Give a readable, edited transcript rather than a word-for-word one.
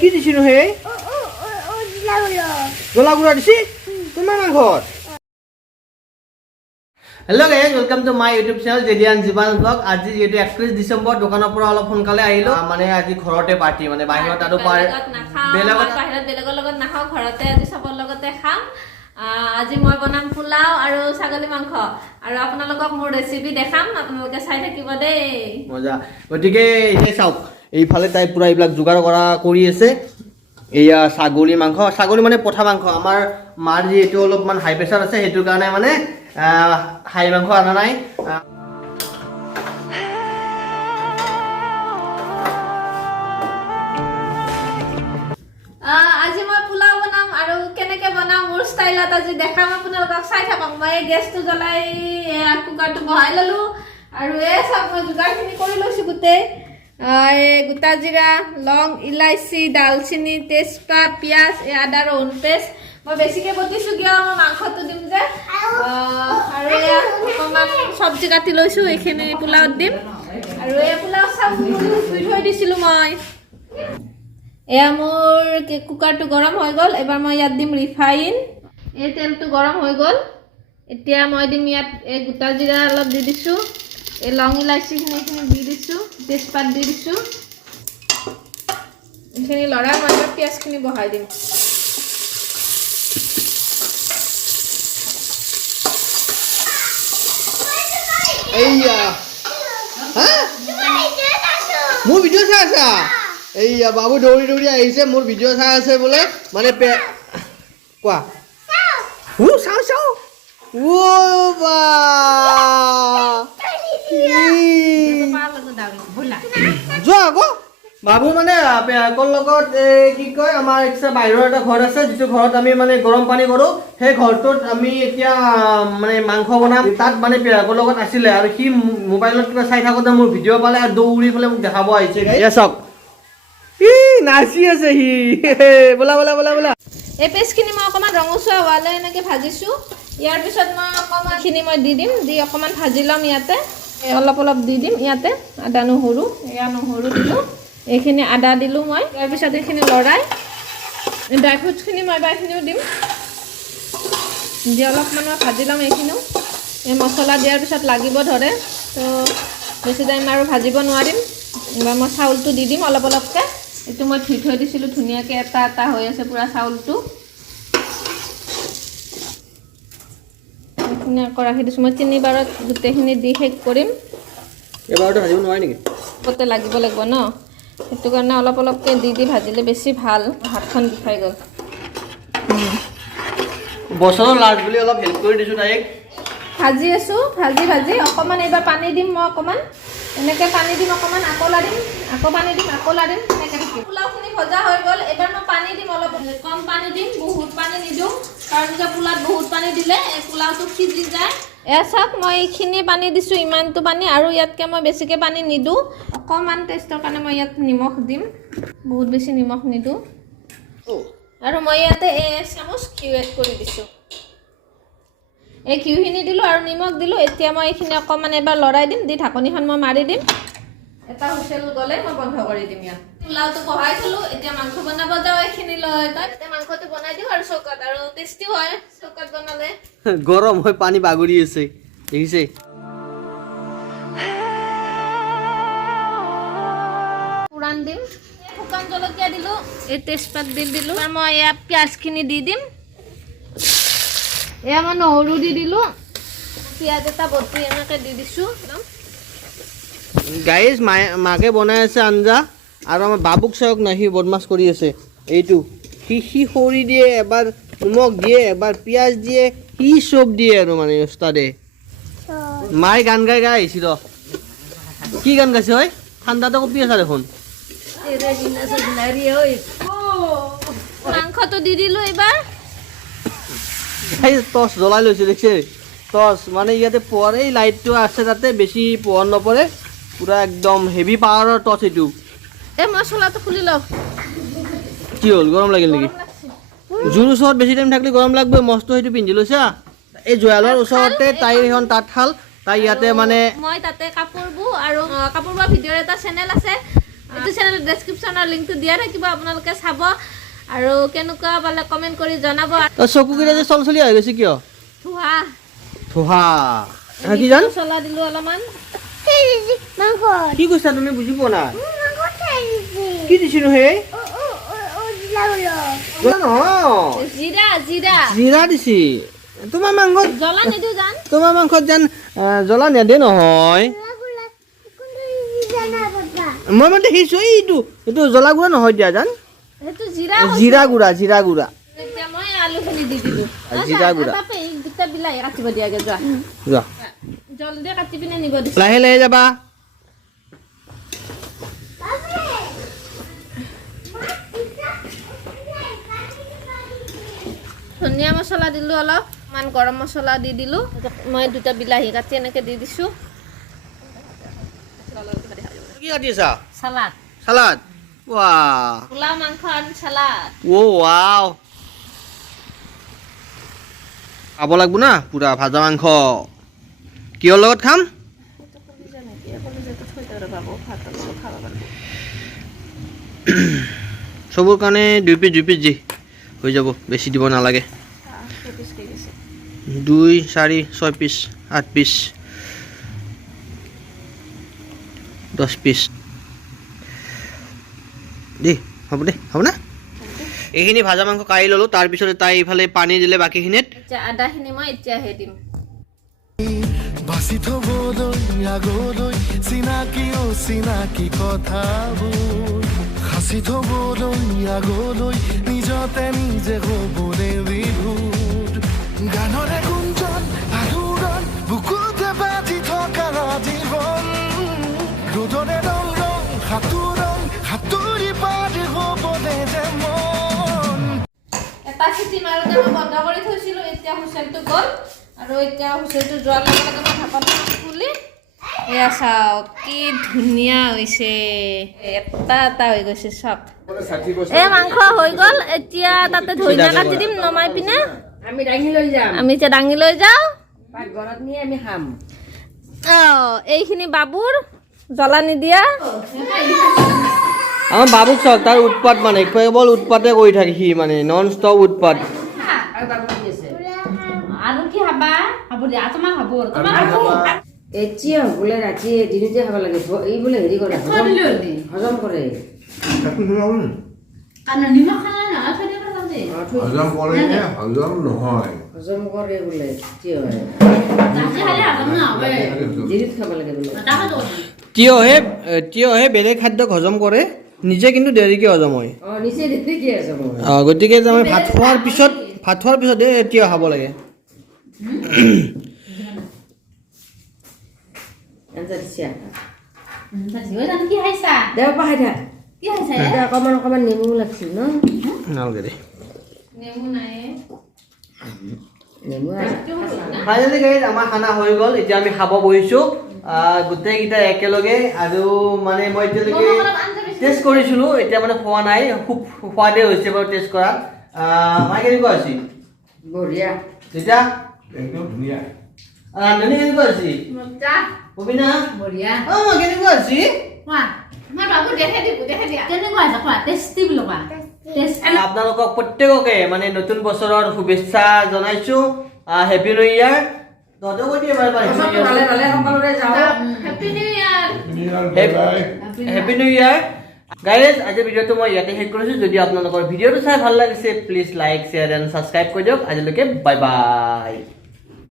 কি দিছিনো হে গোলা গুড়া দিছি তোমাৰ মাংসত hello' guys welcome to my YouTube channel জিভান্স ব্লগ আজি যেটো 31 ডিসেম্বৰ দোকানৰ পৰা অলপ সোনকালে আহিলো মানে আজি ঘৰতে পাৰ্টি মানে বাহিৰত আৰু বেলেগৰ লগত নাখাও ঘৰতে আজি সবৰ লগতে খাম আজি মই বনাম পোলাও আৰু ছাগলী মাংস আৰু আপোনালোকক মোৰ ৰেচিপি দেখাম আপোনালোকে চাই থাকিব দেই মজা গতিকে এই চাওক এইফালে তাই পুৰা এইবিলাক যোগাৰ কৰি আছে এয়া ছাগলী মাংস ছাগলী মানে পঠা মাংস আমাৰ মাৰ যেটো অলপমান হাই প্ৰেছাৰ আছে হেতুৰ কাৰণে মানে হাই মাংস আনা নাই আজি মই পোলাও বনাম আৰু কেনেকৈ বনাম মোৰ ষ্টাইলত আজি দেখাম আপোনালোকক চাই থাকক মই গেছটো জ্বলাই কুকাৰটো বহাই ললো আৰু এই সব মই যোগাৰখিনি কৰি লৈছো গোটেই গোটা জিৰা লং ইলাইচি দালচিনি তেজপাত পিয়াজ আদা ৰহুন পেষ্ট মই বেছিকৈ বটিছো কিয় মই মাংসটো দিম যে আৰু এয়া অকণমান চব্জি কাটি লৈছো এইখিনি পোলাওত দিম আৰু এই পোলাও ধুই থৈ দিছিলোঁ মই এয়া মোৰ কুকাৰটো গৰম হৈ গ'ল এবাৰ মই ইয়াত দিম ৰিফাইন এই তেলটো গৰম হৈ গ'ল এতিয়া মই দিম ইয়াত এই গোটা জিৰা অলপ দি দিছোঁ এই লং ইলাইচিখিনি দি দিছোঁ তেজপাত দি দিছোঁ এইখিনি লৰাই মই এবাৰ পিঁয়াজখিনি বহাই দিম এইয়া মোৰ ভিডিঅ' চাই আছা এইয়া বাবু দৌৰি দৌৰি আহিছে মোৰ ভিডিঅ' চাই আছে বোলে মানে কোৱা চাওঁ চাওঁ বা যোৱা আকৌ বাবু মানে পেয়াকৰ লগত কি কয় আমাৰ এক্সট্ৰা বাহিৰৰ এটা ঘৰ আছে যিটো ঘৰত আমি মানে গৰম পানী কৰোঁ সেই ঘৰটোত আমি এতিয়া মানে মাংস বনাম তাত মানে পেয়াকৰ লগত আছিলে আৰু সি মোবাইলত কিবা চাই থাকোঁতে মোৰ ভিডিঅ' পালে আৰু দৌৰি পেলাই মোক দেখাব আহিছে চাওক নাচি আছে সি বোলা বোলা বোলা বোলা এই পেষ্টখিনি মই অকণমান ৰঙচুৱা হোৱালৈ এনেকৈ ভাজিছোঁ ইয়াৰ পিছত মই অকণমানখিনি মই দি দিম দি অকণমান ভাজি ল'ম ইয়াতে অলপ অলপ দি দিম ইয়াতে আদা নহৰু এয়া নহৰু দিলোঁ এইখিনি আদা দিলোঁ মই ইয়াৰ পিছত এইখিনি লৰাই ড্ৰাই ফ্ৰুটছখিনি মই এইখিনিও দিম দি অলপমান মই ভাজি ল'ম এইখিনিও এই মছলা দিয়াৰ পিছত লাগিব ধৰে তো বেছি টাইম আৰু ভাজিব নোৱাৰিম এবাৰ মই চাউলটো দি দিম অলপ অলপকৈ এইটো মই ধুই থৈ দিছিলোঁ ধুনীয়াকৈ এটা এটা হৈ আছে পূৰা চাউলটো এইখিনি আকৌ ৰাখি দিছোঁ মই তিনিবাৰত গোটেইখিনি দি শেষ কৰিম এবাৰতো ভাজিব নোৱাৰি নেকি গোটেই লাগিব ন সেইটো কাৰণে অলপ অলপকৈ দি ভাজিলে বেছি ভাল হাতখন বিষাই গ'ল বছৰৰ লাজ বুলি অলপ হেল্প কৰি দিছোঁ তাইক ভাজি আছোঁ ভাজি অকণমান এইবাৰ পানী দিম মই অকণমান এনেকৈ পানী দিম অকণমান আকৌ লাৰিম আকৌ পানী দিম আকৌ লাৰিম এনেকৈ থাকিম পোলাওখিনি ভজা হৈ গ'ল এবাৰ মই পানী দিম অলপ কম পানী দিম বহুত পানী নিদিওঁ কাৰণ যে পোলাওত বহুত পানী দিলে এই পোলাওটো সিজি যায় চাওক মই এইখিনি পানী দিছোঁ ইমানটো পানী আৰু ইয়াতকৈ মই বেছিকৈ পানী নিদিওঁ অকণমান টেষ্টৰ কাৰণে মই ইয়াত নিমখ দিম বহুত বেছি নিমখ নিদিওঁ আৰু মই ইয়াতে চামুচ ঘিউ এড কৰি দিছোঁ এই ঘিউখিনি দিলোঁ আৰু নিমখ দিলোঁ এতিয়া মই এইখিনি অকণমান এবাৰ লৰাই দিম দি ঢাকনিখন মই মাৰি দিম এটা হুইচেল গ'লে মই বন্ধ কৰি দিম ইয়াত পোলাওটো বহাই থলোঁ এতিয়া মাংস বনাব যাওঁ এইখিনি লৈ এতিয়া মাংসটো বনাই দিওঁ আৰু চৌকাত আৰু টেষ্টিও হয় চৌকাত বনালে গৰম হৈ পানী বাগৰি আছে দেখিছে পুৰাণ দিম শুকান জলকীয়া দিলোঁ এই তেজপাত দিলোঁ আৰু মই ইয়াত পিঁয়াজখিনি দি দিম এয়া মই নহৰু দি দিলোঁ পিঁয়াজ এটা বটি এনেকৈ দি দিছোঁ গাইজ মাকে বনাই আছে আঞ্জা আৰু আমাৰ বাবুক চাওক না সি বদমাছ কৰি আছে এইটো সি খৰি দিয়ে এবাৰ নিমখ দিয়ে এবাৰ পিঁয়াজ দিয়ে সি চব দিয়ে আৰু মানে উস্তাদে মায়ে গান গাই আহিছে ৰ কি গান গাইছে হয় ঠাণ্ডাটো কপি আছা দেখোন মাংসটো দি দিলোঁ এইবাৰ টৰ্চ জ্বলাই লৈছে দেখিছে টৰ্চ মানে ইয়াতে পোহৰ এই লাইটটো আছে তাতে বেছি পোহৰ নপৰে পুৰা একদম হেভি পাৱাৰৰ টৰ্চ এইটো এই মছলাটো খুলি লওক কি হ'ল গৰম লাগিল নেকি জুইৰ ওচৰত বেছি টাইম থাকিলে গৰম লাগবে মস্ত সেইটো পিন্ধি লৈছা এই জয়ালৰ ওচৰতে তাইৰ এখন তাঁতশাল তাই ইয়াতে মানে মই তাতে কাপোৰ বু আৰু কাপোৰ বোৱা ভিডিঅ'ৰ এটা চেনেল আছে এইটো চেনেলৰ ডেছক্ৰিপশ্যনৰ লিংকটো দিয়া থাকিব আপোনালোকে চাব আৰু কেনেকুৱা পালে কমেণ্ট কৰি জনাব চকুকেইটা যে চলচলি হৈ গৈছে কিয় ধোৱা ধোহা কি জান মছলা দিলো অলপমান কি কৈছা তুমি বুজি পোৱা নাই কি দিছিনো হে জিৰা জিৰা জিৰা দিছি তোমাৰ মাংসত জ্বলা নিদিওঁ জান তোমাৰ মাংসত যেন জ্বলা নেদে নহয় মই মানে দেখিছো এইটো এইটো জ্বলা গুড়া নহয় দিয়া জান সেইটো জিৰা জিৰা গুড়া জিৰা গুড়া এতিয়া মই আলুখিনি দি দিলোঁ জিৰা গুড়া দুটা বিলাহী কাটিব দিয়াগে যোৱা যোৱা জলদি কাটি পিনে নিব দিছোঁ লাহে লাহে যাবা ধনিয়া মছলা দিলোঁ অলপমান গৰম মছলা দি দিলোঁ মই দুটা বিলাহী কাটি এনেকৈ দি দিছোঁ কি কাটি আছা চালাড চালাড ৱাহ পোলাও মাংস আৰু চালাড ৱাও খাব লাগিব না পুৰা ভাজা মাংস কিহৰ লগত খাম চবৰ কাৰণে 2 পিচ যি হৈ যাব বেছি দিব নালাগে 2 4 6 পিচ 8 পিচ 10 পিচ দেই হ'ব না এইখিনি ভাজা মাংস কাঢ়ি ল'লোঁ তাৰপিছত তাই এইফালে পানী দিলে বাকীখিনিত আদাখিনি মই এতিয়াহে দিম বাসি থবলৈ আগলৈ চিনাকি কথাবোৰ সাঁচি থবলৈ আগলৈ নিজতে নিজে হ'বলৈ বিভুৰ গানৰে গুঞ্জন আলোড়ন বুকুতে বাজি থকা জীৱন ৰোদনে ৰং ৰং সাঁতুৰি পাৰ হ'বলৈ যে মন এটা চিটি মাৰোতে মই বন্ধ কৰি থৈছিলোঁ এতিয়া হুইচেলটো গ'ল আৰু এতিয়া হুইচেলটো যোৱাৰ লগে লগে মই ঢাকনখন খুলি এয়া চাওক কি ধুনীয়া হৈছে এটা হৈ গৈছে চব এই মাংস হৈ গ'ল এতিয়া তাতে ধনিয়া কাটি দিম নমাই পিনে আমি দাঙি লৈ যাম আমি এতিয়া দাঙি লৈ যাওঁ পাকঘৰত নি আমি খাম এইখিনি বাবুৰ জ্বলা নিদিয়া আমাৰ বাবুক চাওক তাৰ উৎপাত মানে কেৱল উৎপাতে কৰি থাকে সি মানে নন ষ্টপ উৎপাত আৰু বাবু কি আছে আৰু কি খাবা হ'ব দিয়া তোমাৰ হ'ব এতিয়া বোলে ৰাতি দিনতে খাব লাগে এই বোলে হেৰি কৰে হজম কৰে হজম কৰে বোলে কি হয় দিনত খাব লাগে বোলে তিয়হে বেলেগ খাদ্যক হজম কৰে নিজে কিন্তু দেৰিকৈ হজম হয় নিচে কি আছে গতিকে আমি ভাত খোৱাৰ পিছত তিয়হ খাব লাগে অকমান নেমু লাগিছিল ন নালাগে দেই নেমু আছে ফাইনেলি গাইজ আমাৰ খানা হৈ গ'ল এতিয়া আমি খাব বহিছোঁ গোটেইকেইটা একেলগে আৰু মানে মই এতিয়ালৈকে টেষ্ট কৰিছিলোঁ এতিয়া মানে খোৱা নাই খুব সোৱাদে হৈছে বাৰু টেষ্ট কৰাত মায়ে কেনেকুৱা হৈছে বঢ়িয়া তেতিয়া একদম ধুনীয়া ননী কেনেকুৱা হৈছে কবিনা বঢ়িয়া কেনেকুৱা হৈছে আপোনালোকক প্ৰত্যেককে মানে নতুন বছৰৰ শুভেচ্ছা জনাইছোঁ হেপী নিউ ইয়াৰ তহঁতেও কৈ দিয়ে হেপী নিউ ইয়াৰ গাইজ আজিৰ ভিডিঅ'টো মই ইয়াতে শেষ কৰিছোঁ যদি আপোনালোকৰ ভিডিঅ'টো চাই ভাল লাগিছে please like share and subscribe কৰি দিয়ক আজিলৈকে বাই বাই